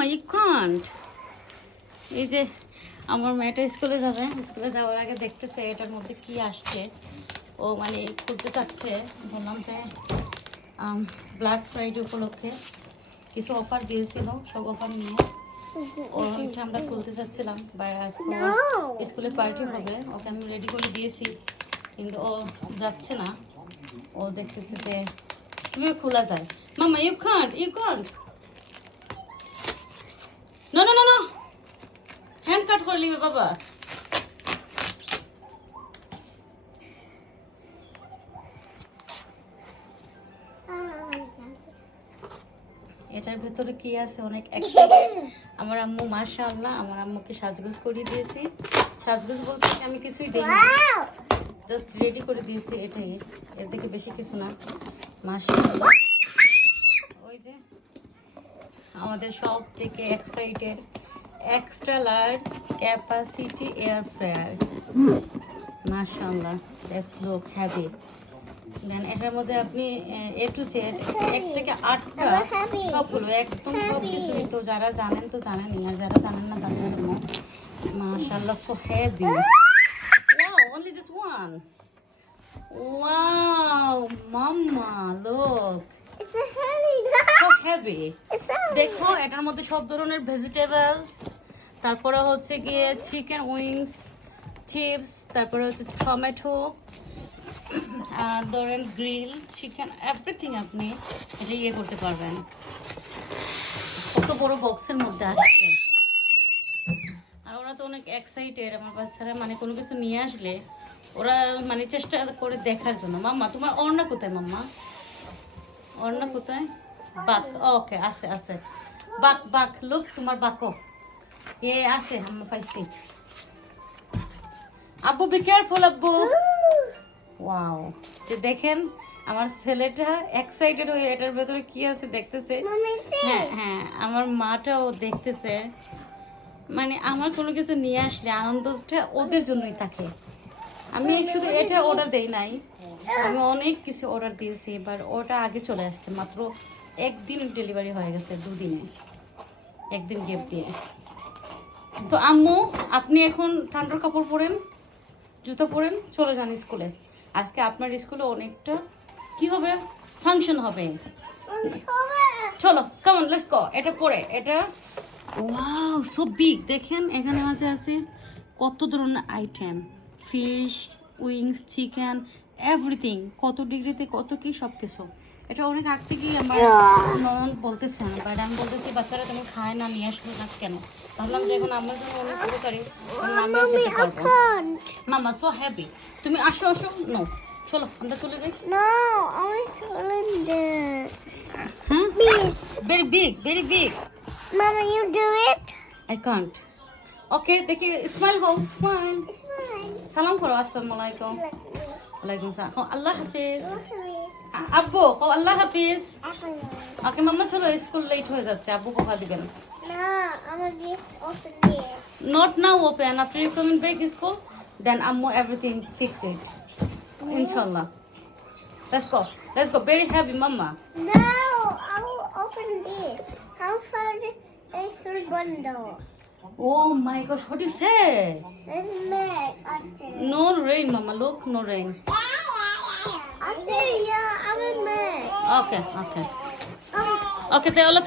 Mamma you Kant. এই যে আমার মেয়েটা স্কুলে যাবে, স্কুলে যাওয়ার আগে দেখতেছে এটার মধ্যে কি আসছে। ও মানে খুলতে চাচ্ছে। বললাম যে ব্ল্যাক ফ্রাইডে উপলক্ষে কিছু অফার দিয়েছিল, সব অফার নিয়ে ওইটা আমরা খুলতে চাচ্ছিলাম। স্কুলে পার্টি হবে, ওকে আমি রেডি করে দিয়েছি, কিন্তু ও যাচ্ছে না। ও দেখতেছে যে কীভাবে খোলা যায়। Mamma you can't, you can't. No no no no, hand cut করে নিবে বাবা। এটার ভেতরে কি আছে অনেক এক্সাইটেড। আমার আম্মু মাশাআল্লাহ, আমার আম্মুকে সাজগোজ করে দিয়েছি। সাজগোজ বলতে আমি কিছুই দেইনি, জাস্ট রেডি করে দিয়েছি, এটাই। এর থেকে বেশি কিছু না। মাশাআল্লাহ। ওই যে আমাদের সব থেকে excited extra large capacity air fryer. মাশাআল্লাহ, দ্যাটস লুক হ্যাভি। দেন এটার মধ্যে আপনি এ টু জেড 1 থেকে 8টা সবগুলো একদম সব কিছুই, তো যারা জানেন তো জানেন, আর যারা জানেন না তাদের জন্য মাশাআল্লাহ so heavy. Wow, only just one. Wow, mama, look. It's a heavy. So heavy. দেখো এটার মধ্যে সব ধরনের ভেজিটেবলস, তারপরে হচ্ছে গিয়ে চিকেন উইংস, চিপস, তারপরে হচ্ছে টমেটো, আর ধরেন গ্রিল চিকেন, এভরিথিং আপনি এটা ইয়ে করতে পারবেন। কত বড় বক্সের মধ্যে আসছে। আর ওরা তো অনেক এক্সাইটেড, আমার বাচ্চারা মানে কোনো কিছু নিয়ে আসলে ওরা মানে চেষ্টা করে দেখার জন্য। মাম্মা তোমার ওড়না কোথায়? মাম্মা ওড়না কোথায়? বাক, ওকে আছে আছে। বাক বাক, লুক তোমার বাকো এ আছে, আমরা পাইছি। আব্বু বি কেয়ারফুল আব্বু। ওয়াও, যে দেখেন আমার ছেলেটা এক্সাইটেড হয়ে এটার ভেতরে কি আছে দেখতেছে। হ্যাঁ হ্যাঁ, আমার মাটাও দেখতেছে। মানে আমার কোনো কিছু নিয়ে আসলে আনন্দটা ওদের জন্যই থাকে। আমি শুধু এটা অর্ডার দেই নাই, আমি অনেক কিছু অর্ডার দিয়েছি। এবার ওটা আগে চলে আসছে, মাত্র 1 দিন ডেলিভারি হয়ে গেছে, 2 দিনে 1 দিন গিফট দিয়ে। তো আম্মু আপনি এখন ঠান্ডার কাপড় পরেন, জুতো পরেন, চলে যান স্কুলে। আজকে আপনার স্কুলে অনেকটা কি হবে, ফাংশন হবে। চলো কাম অন, লেটস গো। এটা পরে এটা, ওয়াও সো বিগ। দেখেন এখানে মাঝে আছে কত ধরনের item, fish, wings, chicken, everything, কত ডিগ্রিতে কত কি সব কিছু। এটা অনেক আগ থেকেই আমার ননদ বলতেছে, বাট আমি বলতেছি বাচ্চারা তেমন খায় না, নিয়ে আসলো না কেন। ভাবলাম যে এখন আমার জন্য অনেক উপকারী, আমিও খেতে পারবো। মামা সো হ্যাপি। তুমি আসো আসো। নো, চলো আমরা চলে যাই। No, I want to learn this. হ্যাঁ, This. Very big, very big. Mama, you do it. I can't. ওকে, দেখি স্মাইল হও, স্মাইল। Fine. সালাম করো, আসসালামু আলাইকুম। Like me. ওয়ালাইকুম সালাম। আল্লাহ হাফিজ। Look at me. আব্বু ও আল্লাহ হাফিজ। Apple. ওকে মাম্মা, চলো স্কুল লেট হয়ে যাচ্ছে, আব্বু কোথা দিবেন। No, I'm gonna just open this. Not now open, after you come in back school, then ammo everything fixed it. Inshallah. Let's go. Let's go. Very heavy, mama. No, I will open this. How far is the bundle? Oh my gosh, what you say? This is meg. After. No rain, mama. Look, no rain. After, yeah, I'm a meg. Okay, okay. Okay, they all